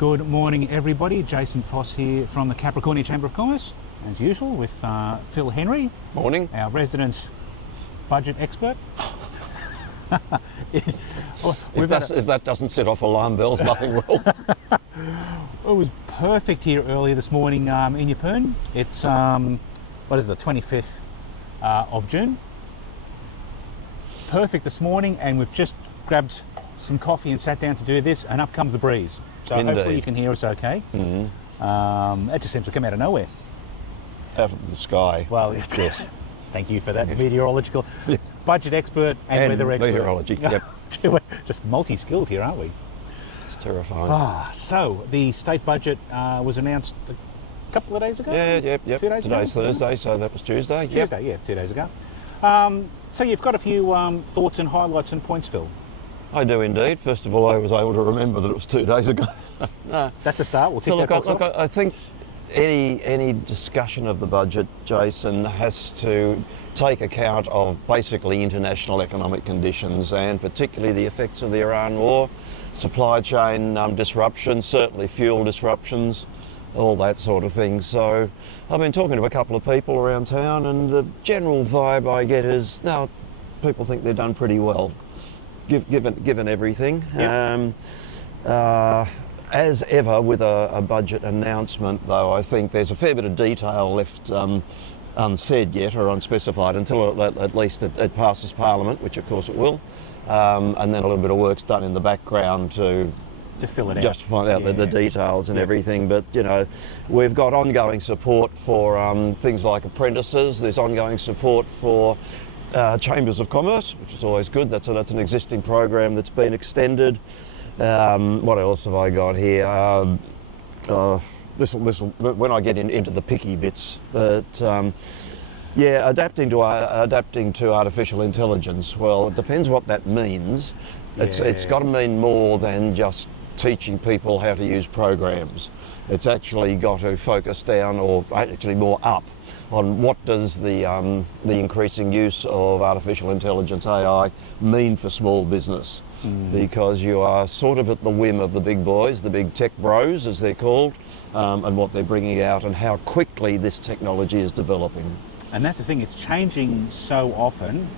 Good morning, everybody. Jason Foss here from the Capricornia Chamber of Commerce, as usual, with Phil Henry. Morning. Our resident budget expert. If that doesn't set off alarm bells, nothing will. It was perfect here earlier this morning in Yeppoon. It's, what is it, the 25th of June. Perfect this morning, and we've just grabbed some coffee and sat down to do this, and up comes the breeze. So Indeed. Hopefully you can hear us okay. Mm-hmm. It just seems to come out of nowhere. Out of the sky. Well, yes. Thank you for that, meteorological budget expert and weather expert. Meteorology, yep. Just multi-skilled here, aren't we? It's terrifying. So the state budget was announced a couple of days ago? Yeah. 2 days ago? Today's Thursday, so that was Tuesday. Tuesday, yeah, 2 days ago. So you've got a few thoughts and highlights and points, Phil. I do indeed. First of all, I was able to remember that it was 2 days ago. No. That's a start. We'll So tick that box off. I think any discussion of the budget, Jason, has to take account of basically international economic conditions and particularly the effects of the Iran war, supply chain disruptions, certainly fuel disruptions, all that sort of thing. So I've been talking to a couple of people around town, and the general vibe I get is now people think they've done pretty well, given everything. Yep. As ever with a budget announcement, though, I think there's a fair bit of detail left unsaid yet or unspecified until at least it passes Parliament, which of course it will, and then a little bit of work's done in the background to fill it out. Just to find out the details and everything. But, you know, we've got ongoing support for things like apprentices. There's ongoing support for chambers of commerce, which is always good. That's an existing program that's been extended. What else have I got here? This will when I get into the picky bits. But adapting to artificial intelligence. Well, it depends what that means. It's got to mean more than just teaching people how to use programs. It's actually got to focus down, or actually more up, on what does the increasing use of artificial intelligence, AI, mean for small business. Because you are sort of at the whim of the big boys, the big tech bros as they're called, and what they're bringing out and how quickly this technology is developing. And that's the thing, it's changing so often.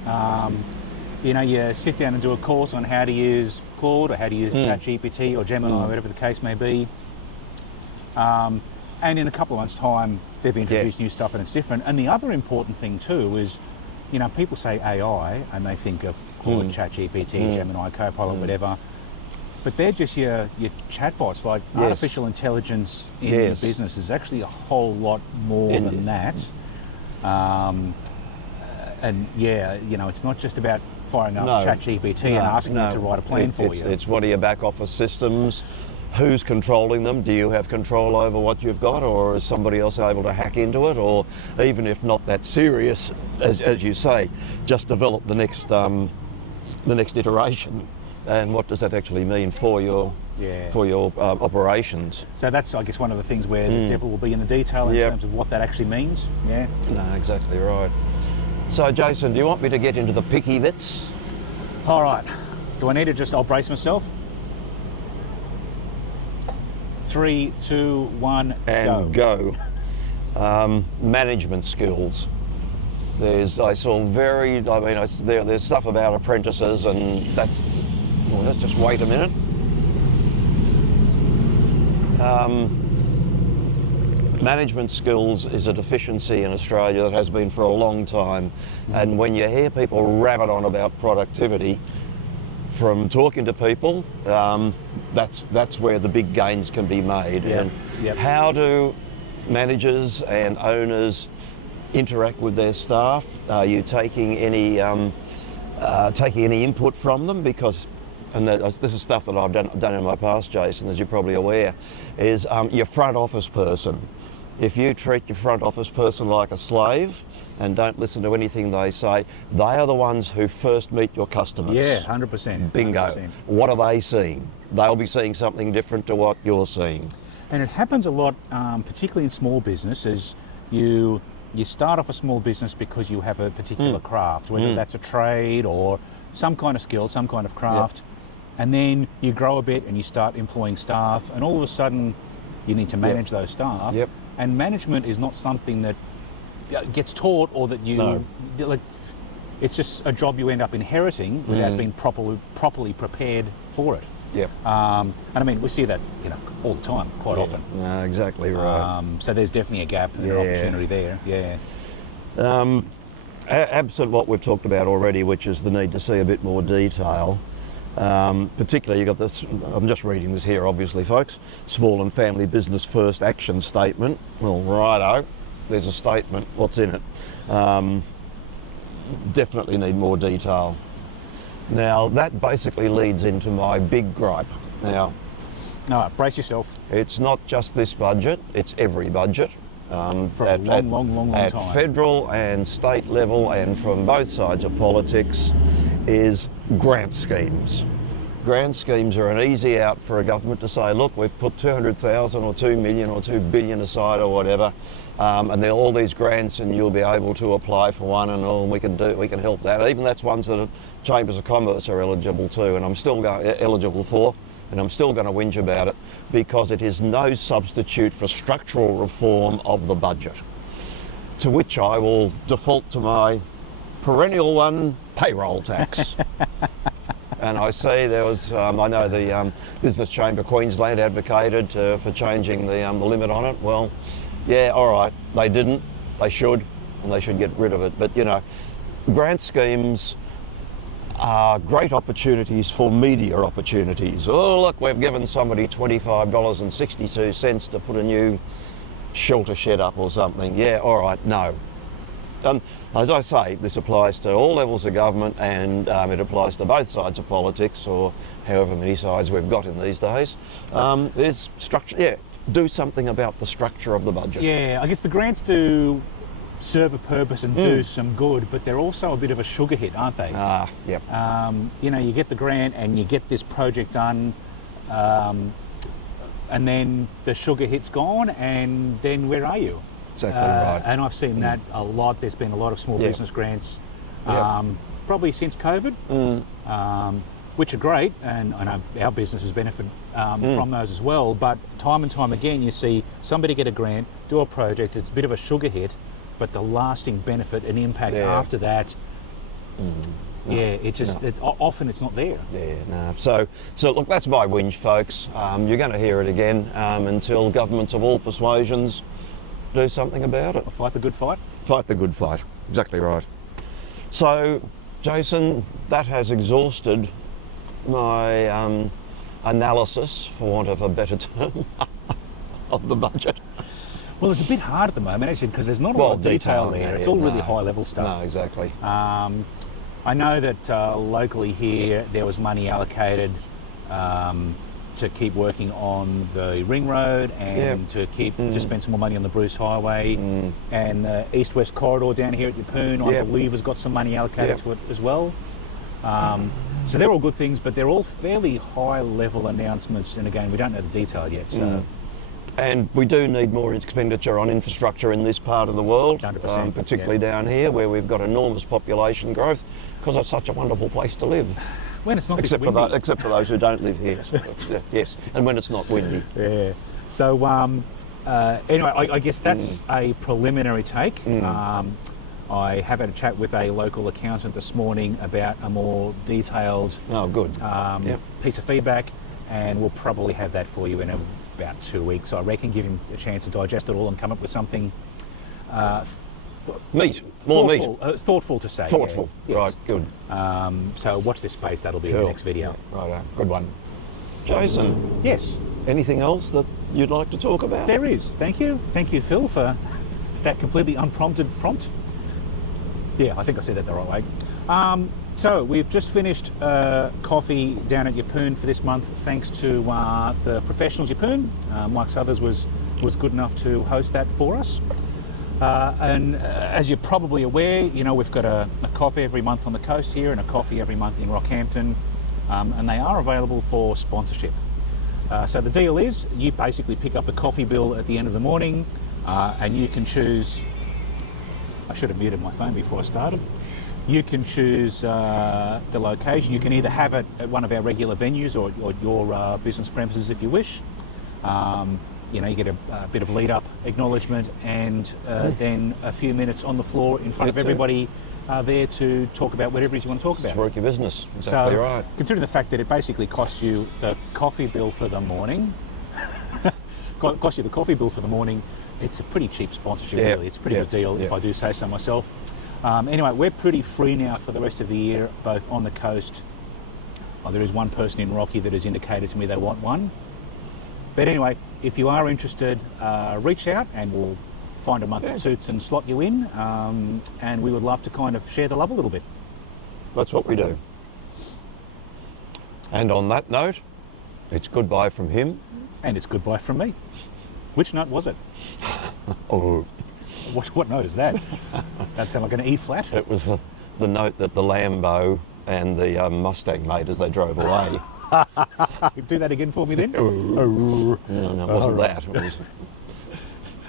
You know, you sit down and do a course on how to use Claude or how to use ChatGPT or Gemini, whatever the case may be. And in a couple of months' time, they've introduced new stuff and it's different. And the other important thing too is, you know, people say AI and they think of Claude, ChatGPT, Gemini, Copilot, whatever. But they're just your chatbots. Like artificial intelligence in the business is actually a whole lot more than that. And you know, it's not just about firing up ChatGPT and asking it to write a plan for you. It's what are your back office systems? Who's controlling them? Do you have control over what you've got, or is somebody else able to hack into it? Or even if not that serious, as you say, just develop the next iteration. And what does that actually mean for your operations? So that's, I guess, one of the things where the devil will be in the detail in terms of what that actually means. Yeah. No, exactly right. So, Jason, do you want me to get into the picky bits? All right. Do I need to I'll brace myself? 3, 2, 1, and go. Management skills. There's stuff about apprentices, and that's. Well, let's just wait a minute. Management skills is a deficiency in Australia that has been for a long time, and when you hear people rabble on about productivity, from talking to people, that's where the big gains can be made. And how do managers and owners interact with their staff? Are you taking any input from them? Because, and this is stuff that I've done in my past, Jason, as you're probably aware, is your front office person. If you treat your front office person like a slave and don't listen to anything they say, they are the ones who first meet your customers. Yeah, 100%. Bingo. 100%. What are they seeing? They'll be seeing something different to what you're seeing. And it happens a lot, particularly in small businesses. You start off a small business because you have a particular craft, whether that's a trade or some kind of skill, some kind of craft. And then you grow a bit and you start employing staff, and all of a sudden you need to manage those staff. Yep. And management is not something that gets taught, or that you like. It's just a job you end up inheriting without being properly prepared for it. Yep. And I mean, we see that all the time, quite often. Exactly right. So there's definitely a gap and an opportunity there. Yeah. Absent what we've talked about already, which is the need to see a bit more detail. Particularly, you've got this, I'm just reading this here, obviously, folks. Small and family business first action statement. Well, righto, there's a statement. What's in it? Definitely need more detail. Now, that basically leads into my big gripe. Now, brace yourself. it's not just this budget, it's every budget. For a long time. At federal and state level, and from both sides of politics, is grant schemes. Grant schemes are an easy out for a government to say, look, we've put 200,000 or 2 million or 2 billion aside or whatever, and there are all these grants, and you'll be able to apply for one, and all we can help that. Even that's ones that chambers of commerce are eligible to, and I'm still eligible for, and I'm still going to whinge about it, because it is no substitute for structural reform of the budget. To which I will default to my perennial one, payroll tax. And I see there was, I know the Business Chamber Queensland advocated for changing the limit on it. Well, yeah, all right, they didn't, they should, and they should get rid of it. But grant schemes are great opportunities for media opportunities. Oh, look, we've given somebody $25.62 to put a new shelter shed up or something. Yeah, all right, no. As I say, this applies to all levels of government, and it applies to both sides of politics, or however many sides we've got in these days. There's structure, do something about the structure of the budget. Yeah, I guess the grants do serve a purpose and do some good, but they're also a bit of a sugar hit, aren't they? Yep. You get the grant and you get this project done, and then the sugar hit's gone, and then where are you? Exactly right. And I've seen that a lot. There's been a lot of small business grants, probably since COVID, which are great, and I know our business has benefited from those as well. But time and time again, you see somebody get a grant, do a project, it's a bit of a sugar hit, but the lasting benefit and impact after that, often it's not there. Yeah, no. So look, that's my whinge, folks. You're going to hear it again until governments of all persuasions do something about it. Fight the good fight? Fight the good fight, exactly right. So, Jason, that has exhausted my analysis, for want of a better term, of the budget. Well, it's a bit hard at the moment, actually, because there's not a lot of detail there. It's all really high-level stuff. No, exactly. I know that locally here there was money allocated to keep working on the ring road, and to spend some more money on the Bruce Highway, and the east-west corridor down here at Yeppoon, I believe has got some money allocated to it as well. So they're all good things, but they're all fairly high-level announcements, and again, we don't know the detail yet. So. And we do need more expenditure on infrastructure in this part of the world, 100%, particularly down here where we've got enormous population growth, because it's such a wonderful place to live. When it's not except for those who don't live here. Yes, and when it's not windy. Yeah. So anyway, I guess that's a preliminary take. I have had a chat with a local accountant this morning about a more detailed piece of feedback, and we'll probably have that for you in about 2 weeks, I reckon. Give him a chance to digest it all and come up with something thoughtful to say. Thoughtful, yes. Right, good. So watch this space, that'll be in the next video. Right, good one. Jason? Yes? Anything else that you'd like to talk about? There is, thank you. Thank you, Phil, for that completely unprompted prompt. Yeah, I think I said that the right way. So we've just finished coffee down at Yeppoon for this month, thanks to the professionals Yeppoon. Mike Southers was good enough to host that for us. And as you're probably aware, we've got a coffee every month on the coast here and a coffee every month in Rockhampton, and they are available for sponsorship. So the deal is you basically pick up the coffee bill at the end of the morning, and you can choose. I should have muted my phone before I started. You can choose the location. You can either have it at one of our regular venues or your business premises if you wish. You know, you get a bit of lead-up acknowledgement and then a few minutes on the floor in front of everybody there to talk about whatever it is you want to talk about. Just work your business. Exactly right. Considering the fact that it basically costs you the coffee bill for the morning, it's a pretty cheap sponsorship, really. It's a pretty good deal, if I do say so myself. Anyway, we're pretty free now for the rest of the year, both on the coast. There is one person in Rocky that has indicated to me they want one. But anyway, if you are interested, reach out and we'll find a month that suits and slot you in. And we would love to kind of share the love a little bit. That's what we do. And on that note, it's goodbye from him. And it's goodbye from me. Which note was it? Oh. What note is that? That sound like an E flat? It was the note that the Lambo and the Mustang made as they drove away. Do that again for me then. No, it wasn't that. It was